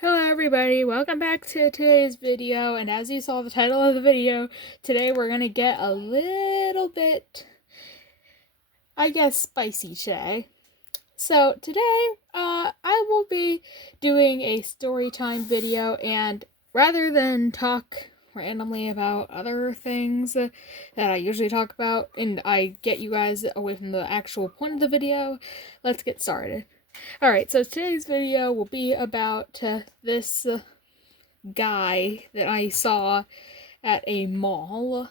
Hello everybody, welcome back to today's video, and as you saw the title of the video, today we're gonna get a little bit, I guess, spicy today. So today, I will be doing a story time video, and rather than talk randomly about other things that I usually talk about, and I get you guys away from the actual point of the video, let's get started. Alright, so today's video will be about this guy that I saw at a mall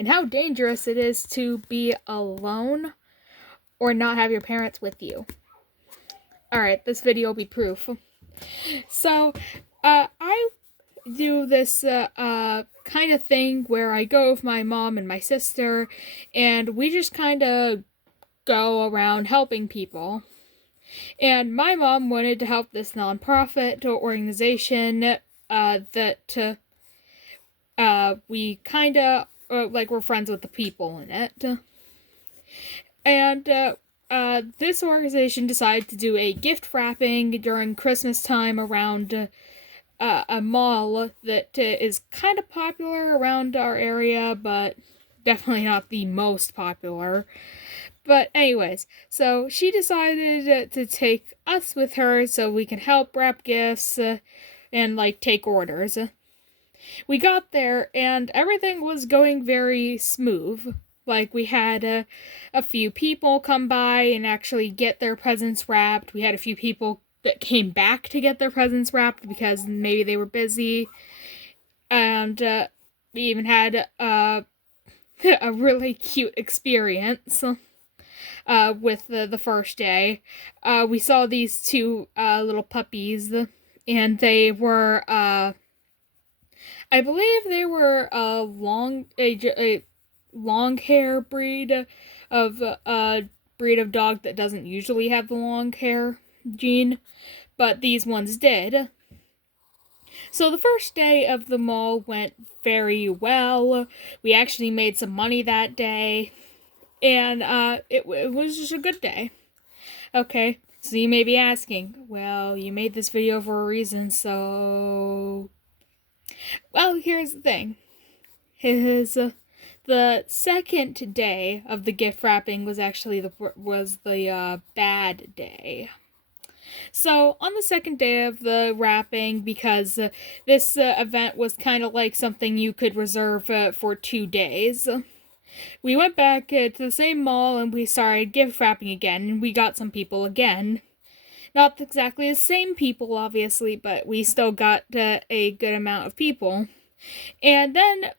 and how dangerous it is to be alone or not have your parents with you. Alright, this video will be proof. So, I do this kind of thing where I go with my mom and my sister, and we just kind of go around helping people. And my mom wanted to help this nonprofit organization that we kind of we're friends with the people in it. And this organization decided to do a gift wrapping during Christmas time around a mall that is kind of popular around our area, but definitely not the most popular. But anyways, so she decided to take us with her so we can help wrap gifts and take orders. We got there and everything was going very smooth. We had a few people come by and actually get their presents wrapped. We had a few people that came back to get their presents wrapped because maybe they were busy. And we even had a really cute experience. With the first day. We saw these two little puppies, and they were, I believe they were a long hair breed of dog that doesn't usually have the long hair gene, but these ones did. So the first day of the mall went very well. We actually made some money that day. And it was just a good day. Okay, so you may be asking, well, you made this video for a reason, so... Well, here's the thing. The second day of the gift wrapping was actually the bad day. So, on the second day of the wrapping, because this event was kind of like something you could reserve for 2 days... We went back to the same mall and we started gift wrapping again, and we got some people again. Not exactly the same people, obviously, but we still got a good amount of people. And then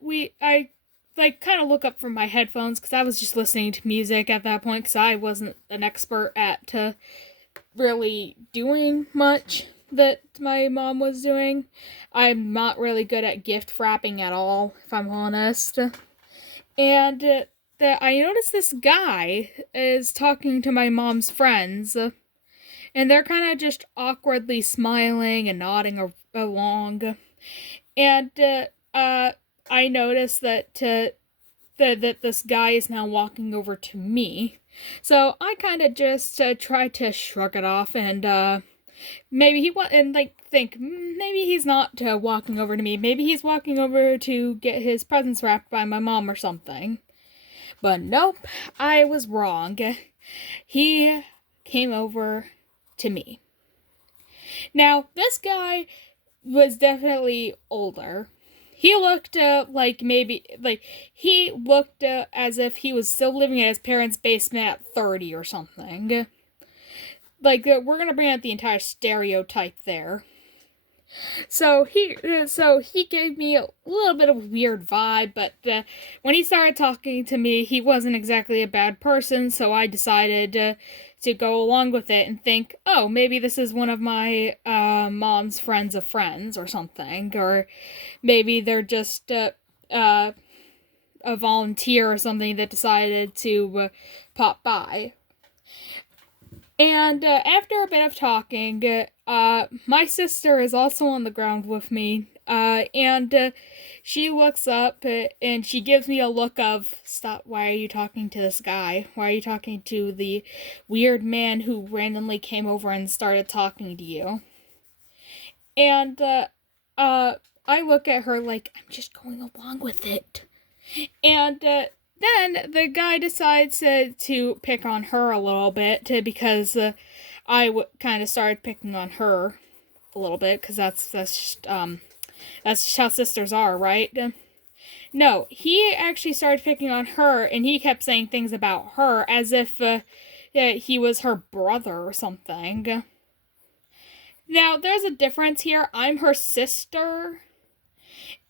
I kind of look up from my headphones because I was just listening to music at that point because I wasn't an expert at really doing much that my mom was doing. I'm not really good at gift wrapping at all, if I'm honest. And I noticed this guy is talking to my mom's friends, and they're kind of just awkwardly smiling and nodding along. And I noticed that this guy is now walking over to me. So I kind of just tried to shrug it off and maybe maybe he's not walking over to me. Maybe he's walking over to get his presents wrapped by my mom or something. But nope, I was wrong. He came over to me. Now, this guy was definitely older. He looked he looked as if he was still living in his parents' basement at 30 or something. We're gonna bring out the entire stereotype there. So he gave me a little bit of a weird vibe, but when he started talking to me, he wasn't exactly a bad person, so I decided to go along with it and think, oh, maybe this is one of my mom's friends of friends or something, or maybe they're just a volunteer or something that decided to pop by. And after a bit of talking, my sister is also on the ground with me, and she looks up and she gives me a look of, stop, why are you talking to this guy? Why are you talking to the weird man who randomly came over and started talking to you? And I look at her like, I'm just going along with it. And then the guy decides to pick on her a little bit because I kind of started picking on her a little bit because that's just how sisters are, right? No, he actually started picking on her, and he kept saying things about her as if he was her brother or something. Now, there's a difference here. I'm her sister,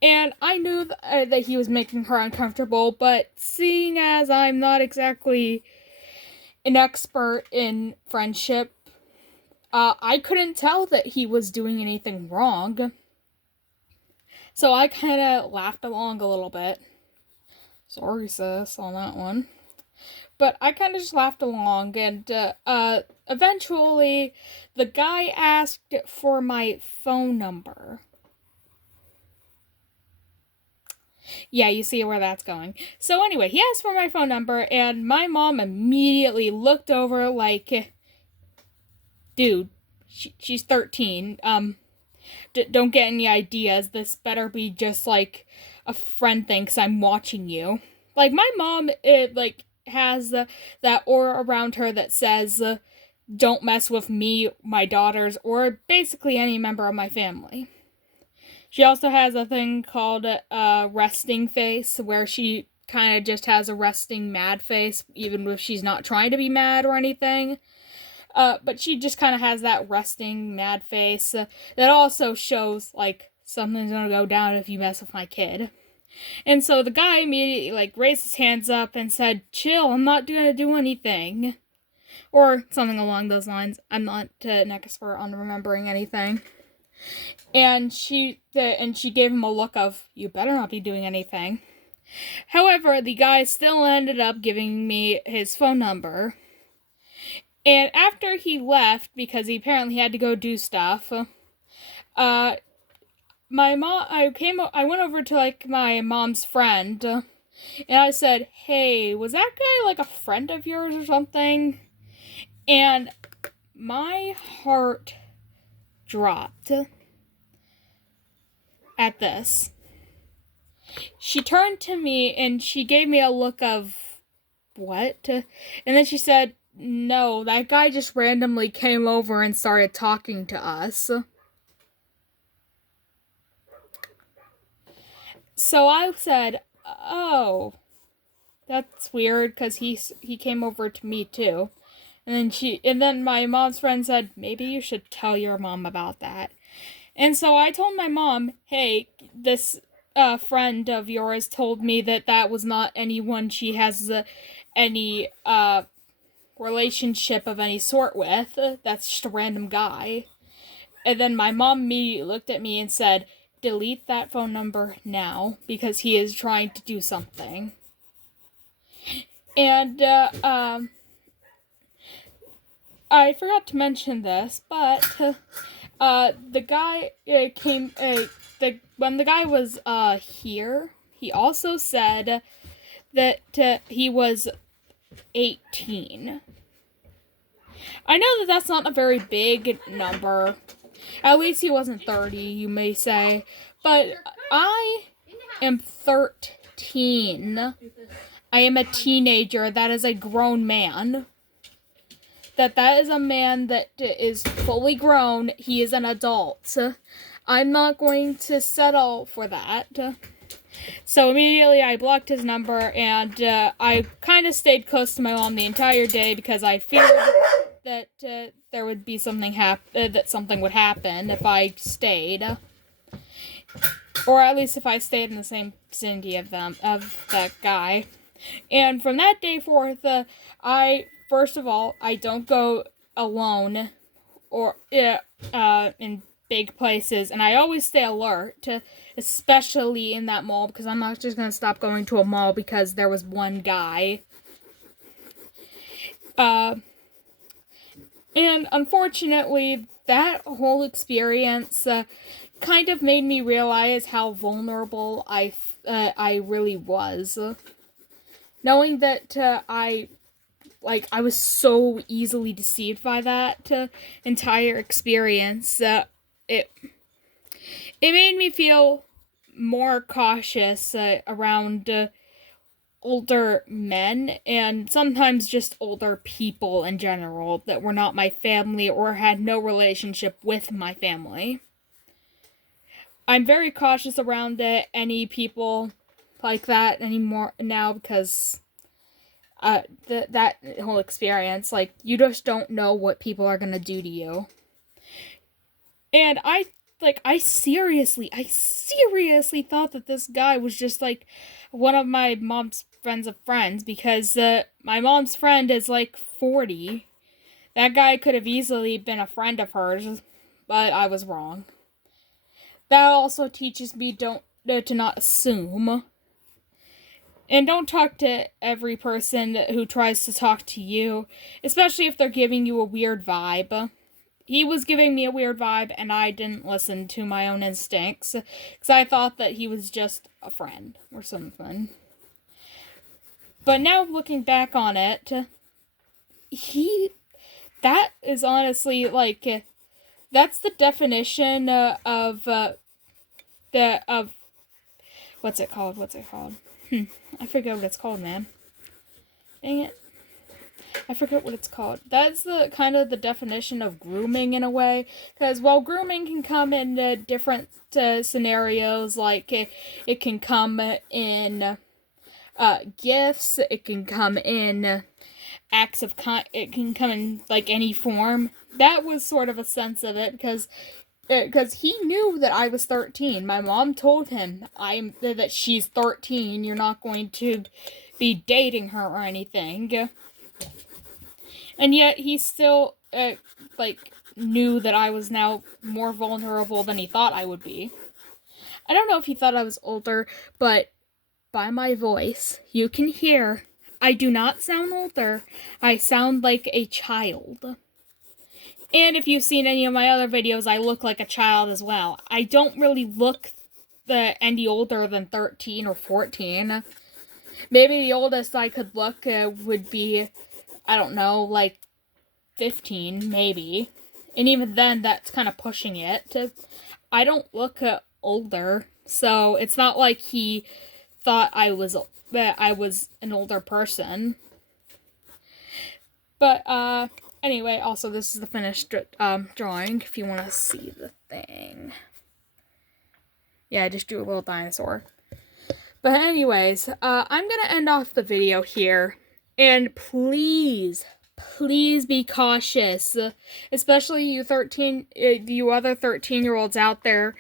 and I knew that he was making her uncomfortable, but seeing as I'm not exactly an expert in friendship, I couldn't tell that he was doing anything wrong. So I kind of laughed along a little bit. Sorry, sis, on that one. But I kind of just laughed along, and eventually the guy asked for my phone number. Yeah, you see where that's going. So anyway, he asked for my phone number, and my mom immediately looked over like, dude, she's 13. Don't get any ideas. This better be just like a friend thing, 'cause I'm watching you. Like, my mom, has that aura around her that says, don't mess with me, my daughters, or basically any member of my family. She also has a thing called resting face, where she kind of just has a resting mad face, even if she's not trying to be mad or anything. But she just kind of has that resting mad face that also shows, like, something's gonna go down if you mess with my kid. And so the guy immediately, like, raised his hands up and said, chill, I'm not gonna do anything. Or something along those lines. I'm not an expert on remembering anything. And she gave him a look of, you better not be doing anything. However, the guy still ended up giving me his phone number. And after he left, because he apparently had to go do stuff, I went over to, like, my mom's friend, and I said, hey, was that guy, like, a friend of yours or something? And my heart dropped at this. She turned to me and she gave me a look of, what? And then she said, no, that guy just randomly came over and started talking to us. So I said, oh, that's weird, because he came over to me too. And then my mom's friend said, maybe you should tell your mom about that. And so I told my mom, hey, this friend of yours told me that was not anyone she has any relationship of any sort with. That's just a random guy. And then my mom immediately looked at me and said, delete that phone number now, because he is trying to do something. And I forgot to mention this, but the guy came. When the guy was here, he also said that he was 18. I know that that's not a very big number. At least he wasn't 30, you may say. But I am 13. I am a teenager. That is a grown man. That is a man that is fully grown. He is an adult. I'm not going to settle for that. So immediately I blocked his number, and I kind of stayed close to my mom the entire day because I feared that there would be something that something would happen if I stayed. Or at least if I stayed in the same vicinity of that guy. And from that day forth, first of all, I don't go alone or in big places, and I always stay alert, especially in that mall, because I'm not just going to stop going to a mall because there was one guy. And unfortunately, that whole experience kind of made me realize how vulnerable I really was. Knowing that I was so easily deceived by that entire experience, it It made me feel more cautious around older men and sometimes just older people in general that were not my family or had no relationship with my family. I'm very cautious around any people like that anymore now because that whole experience, like, you just don't know what people are gonna do to you. And I seriously thought that this guy was just like one of my mom's friends of friends because my mom's friend is like 40. That guy could have easily been a friend of hers, but I was wrong. That also teaches me to not assume. And don't talk to every person who tries to talk to you, especially if they're giving you a weird vibe. He was giving me a weird vibe, and I didn't listen to my own instincts, because I thought that he was just a friend or something. But now, looking back on it, that is honestly, like, that's the definition of what's it called? I forget what it's called, man. Dang it. I forget what it's called. That's the kind of the definition of grooming in a way. Because while grooming can come in different scenarios, like it can come in gifts, it can come in acts of it can come in like any form. That was sort of a sense of it because he knew that I was 13. My mom told him that she's 13. You're not going to be dating her or anything. And yet he still knew that I was now more vulnerable than he thought I would be. I don't know if he thought I was older, but by my voice, you can hear I do not sound older. I sound like a child. And if you've seen any of my other videos, I look like a child as well. I don't really look any older than 13 or 14. Maybe the oldest I could look would be, I don't know, like 15, maybe. And even then, that's kind of pushing it. I don't look older, so it's not like he thought that I was an older person. But, anyway, also, this is the finished drawing, if you want to see the thing. Yeah, I just drew a little dinosaur. But anyways, I'm going to end off the video here. And please be cautious. Especially you other 13-year-olds out there.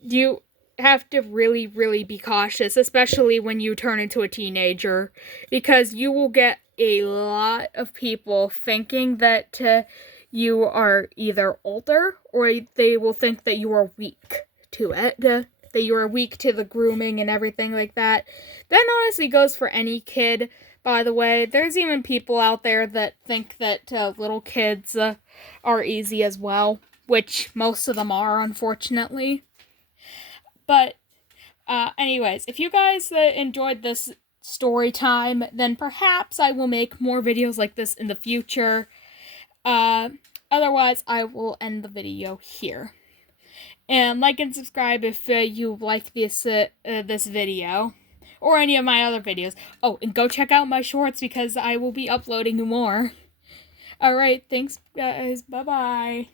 You have to really be cautious, especially when you turn into a teenager. Because you will get a lot of people thinking that you are either older, or they will think that you are weak to it. That you are weak to the grooming and everything like that. That honestly goes for any kid, by the way. There's even people out there that think that little kids are easy as well, which most of them are, unfortunately. But, anyways, if you guys enjoyed this story time, then perhaps I will make more videos like this in the future. Otherwise, I will end the video here. And like and subscribe if you like this video. Or any of my other videos. Oh, and go check out my shorts because I will be uploading more. Alright, thanks guys. Bye-bye.